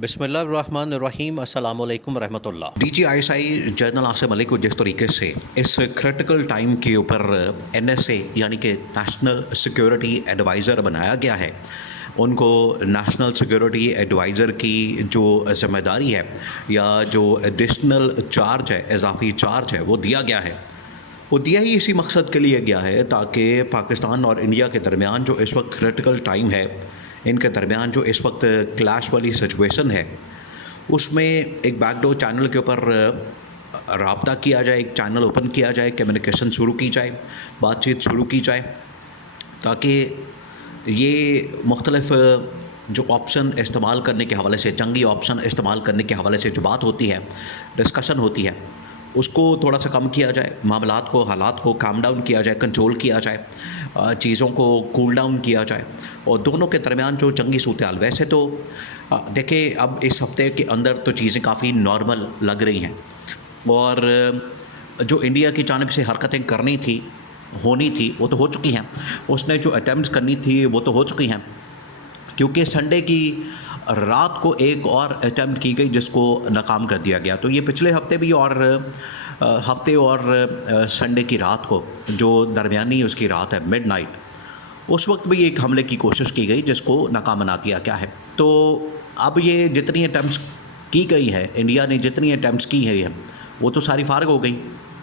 बिस्मिल्लाहिर्रहमानिर्रहीम अस्सलाम वालेकुम रहमतुल्लाह। DGISI जनरल आसिम मलिक को जिस तरीके से इस क्रिटिकल टाइम के ऊपर NSA यानी कि नेशनल सिक्योरिटी एडवाइज़र बनाया गया है, उनको नेशनल सिक्योरिटी एडवाइज़र की जो ज़िम्मेदारी है या जो एडिशनल चार्ज है, इजाफी चार्ज है, वो दिया गया है। वो दिया ही इसी मकसद के लिए गया है ताकि पाकिस्तान और इंडिया के दरमियान जो इस वक्त क्रिटिकल टाइम है, इनके दरमियान जो इस वक्त क्लैश वाली सिचुएशन है, उसमें एक बैकडोर चैनल के ऊपर राब्ता किया जाए, एक चैनल ओपन किया जाए, कम्युनिकेशन शुरू की जाए, बातचीत शुरू की जाए, ताकि ये मुख्तलिफ जो ऑप्शन इस्तेमाल करने के हवाले से, जंगी ऑप्शन इस्तेमाल करने के हवाले से जो बात होती है, डिस्कशन होती है, उसको थोड़ा सा कम किया जाए, मामलात को, हालात को काम डाउन किया जाए, कंट्रोल किया जाए, चीज़ों को कूल डाउन किया जाए और दोनों के दरमियान जो जंगी सूरत हाल, वैसे तो देखिए अब इस हफ़्ते के अंदर तो चीज़ें काफ़ी नॉर्मल लग रही हैं और जो इंडिया की जानिब से हरकतें करनी थी, होनी थी, वो तो हो चुकी हैं। उसने जो अटैम्प्ट्स करनी थी वो तो हो चुकी हैं, क्योंकि संडे की रात को एक और अटैम्प्ट की गई जिसको नाकाम कर दिया गया। तो ये पिछले हफ्ते भी और हफ्ते और संडे की रात को जो दरमियानी उसकी रात है, मिडनाइट, उस वक्त भी एक हमले की कोशिश की गई जिसको नाकाम बना दिया गया है। तो अब ये जितनी अटैम्प्ट्स की गई है, इंडिया ने जितनी अटैम्प्ट्स की है वो तो सारी फारग हो गई,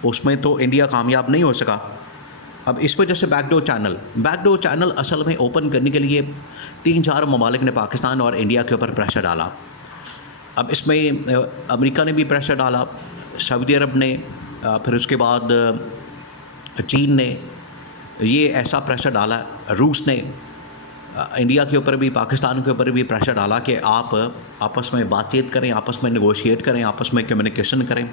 उसमें तो इंडिया कामयाब नहीं हो सका। अब इस वजह से बैकडोर चैनल असल में ओपन करने के लिए 3-4 ममालिक ने पाकिस्तान और इंडिया के ऊपर प्रेशर डाला। अब इसमें अमेरिका ने भी प्रेशर डाला, सऊदी अरब ने, फिर उसके बाद चीन ने ये ऐसा प्रेशर डाला, रूस ने इंडिया के ऊपर भी, पाकिस्तान के ऊपर भी प्रेशर डाला कि आप आपस में बातचीत करें, आपस में नेगोशिएट करें, आपस में कम्युनिकेशन करें,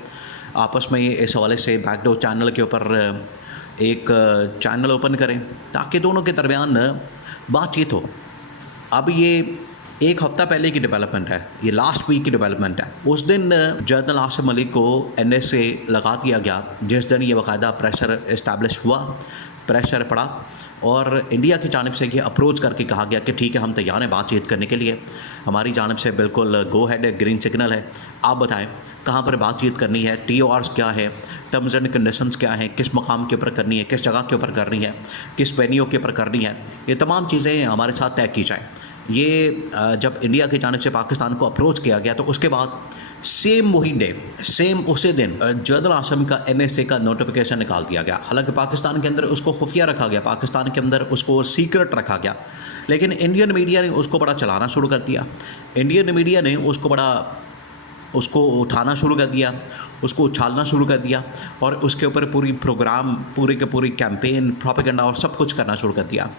आपस में इस हवाले से बैकडोर चैनल के ऊपर एक चैनल ओपन करें ताकि दोनों के दरमियान बातचीत हो। अब ये एक हफ़्ता पहले की डेवलपमेंट है, ये लास्ट वीक की डेवलपमेंट है। उस दिन जनरल आसिम मलिक को NSA लगा दिया गया, जिस दिन ये बाकायदा प्रेशर इस्टेब्लिश हुआ, प्रेशर पड़ा और इंडिया की जानिब से ये अप्रोच करके कहा गया कि ठीक है, हम तैयार हैं बातचीत करने के लिए, हमारी जानिब से बिल्कुल गो हेड है, ग्रीन सिग्नल है, आप बताएं कहाँ पर बातचीत करनी है, TORs क्या है, टर्म्स एंड कंडीशंस क्या हैं, किस मकाम के ऊपर करनी है, किस जगह के ऊपर करनी है, किस वेन्यू के ऊपर करनी है, ये तमाम चीज़ें हमारे साथ तय की जाए। ये जब इंडिया की जानिब से पाकिस्तान को अप्रोच किया गया तो उसके बाद सेम उसी दिन जनरल आसिम का NSA का नोटिफिकेशन निकाल दिया गया। हालांकि पाकिस्तान के अंदर उसको खुफिया रखा गया, पाकिस्तान के अंदर उसको सीक्रेट रखा गया, लेकिन इंडियन मीडिया ने उसको बड़ा चलाना शुरू कर दिया। इंडियन मीडिया ने उसको उठाना शुरू कर दिया, उसको उछालना शुरू कर दिया और उसके ऊपर पूरी प्रोग्राम, पूरी के पूरी कैंपेन, प्रोपेगेंडा और सब कुछ करना शुरू कर दिया।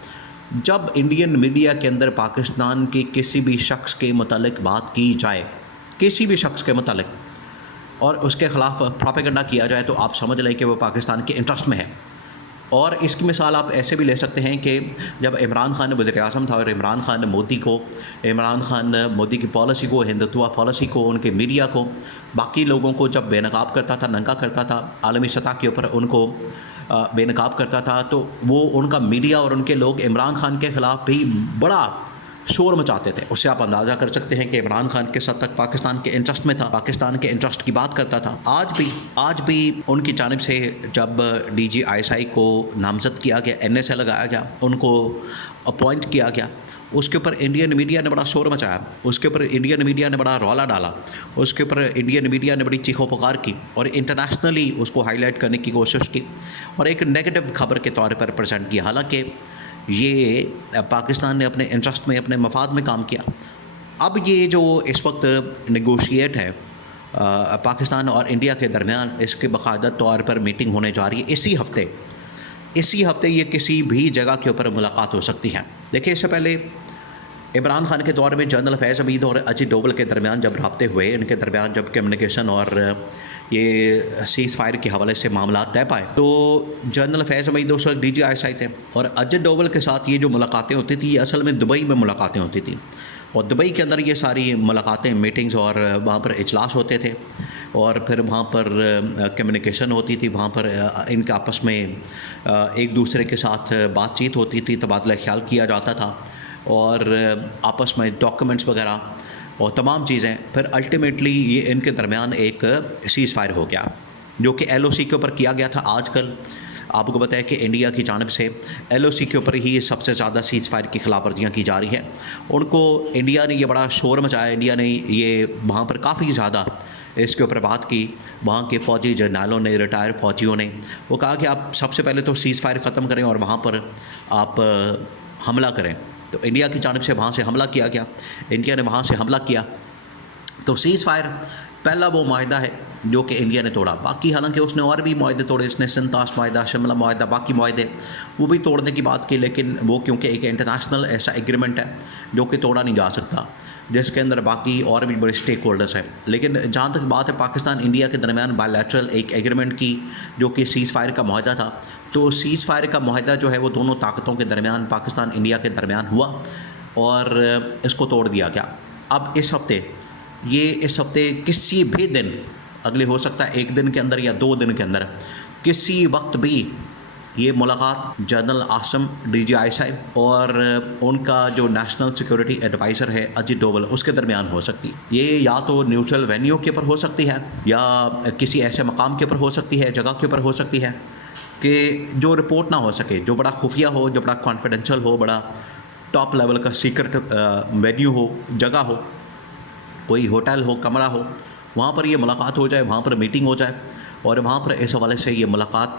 जब इंडियन मीडिया के अंदर पाकिस्तान के किसी भी शख्स के मुतालिक बात की जाए, किसी भी शख्स के मुतालिक, और उसके ख़िलाफ़ प्रोपेगेंडा किया जाए, तो आप समझ लें कि वो पाकिस्तान के इंटरेस्ट में है। और इसकी मिसाल आप ऐसे भी ले सकते हैं कि जब इमरान खान वज़ीर-ए-आज़म था और इमरान खान मोदी की पॉलिसी को, हिंदुत्व पॉलिसी को, उनके मीडिया को, बाकी लोगों को जब बेनकाब करता था, नंगा करता था, आलमी सतह के ऊपर उनको बेनकाब करता था, तो वो उनका मीडिया और उनके लोग इमरान खान के ख़िलाफ़ भी बड़ा शोर मचाते थे। उससे आप अंदाज़ा कर सकते हैं कि इमरान खान किस हद तक पाकिस्तान के इंटरेस्ट में था, पाकिस्तान के इंटरेस्ट की बात करता था। आज भी उनकी जानिब से जब DGISI को नामज़द किया गया, NSA लगाया गया, उनको अपॉइंट किया गया, उसके ऊपर इंडियन मीडिया ने बड़ा शोर मचाया, उसके ऊपर इंडियन मीडिया ने बड़ा रौला डाला, उसके ऊपर इंडियन मीडिया ने बड़ी चीखो पुकार की और इंटरनेशनली उसको हाईलाइट करने की कोशिश की और एक नेगेटिव खबर के तौर पर प्रेजेंट किया। हालांकि ये पाकिस्तान ने अपने इंटरेस्ट में, अपने मफाद में काम किया। अब ये जो इस वक्त नेगोशिएट है पाकिस्तान और इंडिया के दरमियान, इसके बाकायदा तौर पर मीटिंग होने जा रही है इसी हफ्ते ये किसी भी जगह के ऊपर मुलाकात हो सकती है। देखिए, इससे पहले इमरान खान के दौर में जनरल फैज़ हमीद और अजीत डोवल के दरमियान जब राब्ते हुए, इनके दरमियान जब कम्युनिकेशन और ये सीज़ फायर के हवाले से मामला तय पाए, तो जनरल फैज़ हमीद उस वक्त DGISI थे और अजीत डोवल के साथ ये जो मुलाकातें होती थी, ये असल में दुबई में मुलाकातें होती थी और दुबई के अंदर ये सारी मुलाकातें, मीटिंग्स और वहाँ पर इजलास होते थे और फिर वहाँ पर कम्युनिकेशन होती थी, वहाँ पर इनके आपस में एक दूसरे के साथ बातचीत होती थी, तबादला ख्याल किया जाता था और आपस में डॉक्यूमेंट्स वगैरह और तमाम चीज़ें, फिर अल्टीमेटली ये इनके दरमियान एक सीज़ फायर हो गया जो कि LOC के ऊपर किया गया था। आजकल आपको पता है कि इंडिया की जानिब से LOC के ऊपर ही सबसे ज़्यादा सीज़ फायर की खिलाफ वर्जियाँ की जा रही है। उनको इंडिया ने ये बड़ा शोर मचाया, इंडिया ने ये वहाँ पर काफ़ी ज़्यादा इसके ऊपर बात की। वहाँ के फ़ौजी जर्नलों ने, रिटायर्ड फ़ौजियों ने वो कहा कि आप सबसे पहले तो सीज़ फायर ख़त्म करें और वहाँ पर आप हमला करें। तो इंडिया की जानिब से वहाँ से हमला किया गया, इंडिया ने वहाँ से हमला किया। तो सीज़ फायर पहला वो माहिदा है जो कि इंडिया ने तोड़ा। बाकी हालांकि उसने और भी माहदे तोड़े, इसने सिंतास माहिदा, शिमला माहिदा, बाकी माहदे वो भी तोड़ने की बात की, लेकिन वो क्योंकि एक इंटरनेशनल ऐसा एग्रीमेंट है जो कि तोड़ा नहीं जा सकता, जिसके अंदर बाकी और भी बड़े स्टेक होल्डर्स हैं। लेकिन जहाँ तक बात है पाकिस्तान इंडिया के दरमियान बायलैटरल एक एग्रीमेंट की जो कि सीज़ फायर का माहिदा था, तो सीज़ फायर का माहिदा जो है वो दोनों ताकतों के दरमियान, पाकिस्तान इंडिया के दरमियान हुआ और इसको तोड़ दिया गया। अब इस हफ़्ते किसी भी दिन, अगले हो सकता है एक दिन के अंदर या 2 दिन के अंदर, किसी वक्त भी ये मुलाकात जनरल आसिम DGI और उनका जो नेशनल सिक्योरिटी एडवाइज़र है अजीत डोवल, उसके दरमियान हो सकती है। ये या तो न्यूट्रल वेन्यू के ऊपर हो सकती है या किसी ऐसे मकाम के ऊपर हो सकती है, जगह के ऊपर हो सकती है कि जो रिपोर्ट ना हो सके, जो बड़ा खुफिया हो, जो बड़ा कॉन्फिडेंशियल हो, बड़ा टॉप लेवल का सीक्रेट वेन्यू हो, जगह हो, कोई होटल हो, कमरा हो, वहाँ पर ये मुलाकात हो जाए, वहाँ पर मीटिंग हो जाए और वहाँ पर इस हवाले से ये मुलाकात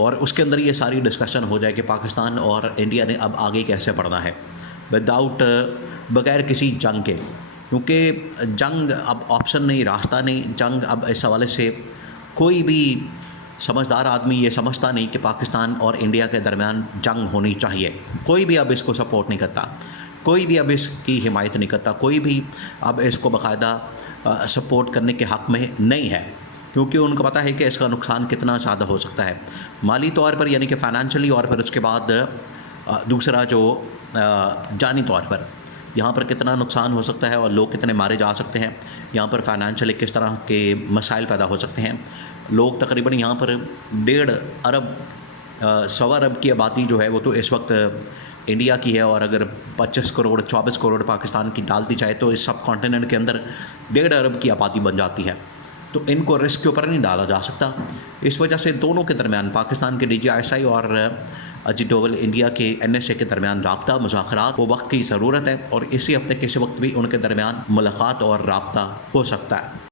और उसके अंदर ये सारी डिस्कशन हो जाए कि पाकिस्तान और इंडिया ने अब आगे कैसे बढ़ना है विदाउट, बग़ैर किसी जंग के, क्योंकि जंग अब ऑप्शन नहीं, रास्ता नहीं। जंग अब इस हवाले से कोई भी समझदार आदमी ये समझता नहीं कि पाकिस्तान और इंडिया के दरमियान जंग होनी चाहिए। कोई भी अब इसको सपोर्ट नहीं करता, कोई भी अब इसकी हिमायत नहीं करता, कोई भी अब इसको बाकायदा सपोर्ट करने के हक़ में नहीं है, क्योंकि उनको पता है कि इसका नुकसान कितना ज़्यादा हो सकता है माली तौर पर, यानी कि फ़ाइनेंशियली, और फिर उसके बाद दूसरा जो जानी तौर पर यहाँ पर कितना नुकसान हो सकता है और लोग कितने मारे जा सकते हैं। यहाँ पर फ़ाइनेंशियली किस तरह के मसाइल पैदा हो सकते हैं। लोग तकरीबन यहाँ पर 1.5 अरब, 1.25 अरब की आबादी जो है वो तो इस वक्त इंडिया की है, और अगर 25 करोड़ 24 करोड़ पाकिस्तान की डाल दी जाए तो इस सब कॉन्टिनेंट के अंदर 1.5 अरब की आबादी बन जाती है। तो इनको रिस्क के ऊपर नहीं डाला जा सकता। इस वजह से दोनों के दरमियान, पाकिस्तान के DGI और अजीत डोवल इंडिया के NSA के दरमियान राब्ता, मुज़ाकरात, वो वक्त की ज़रूरत है और इसी हफ्ते किसी वक्त भी उनके दरमियान मुलाकात और राब्ता हो सकता है।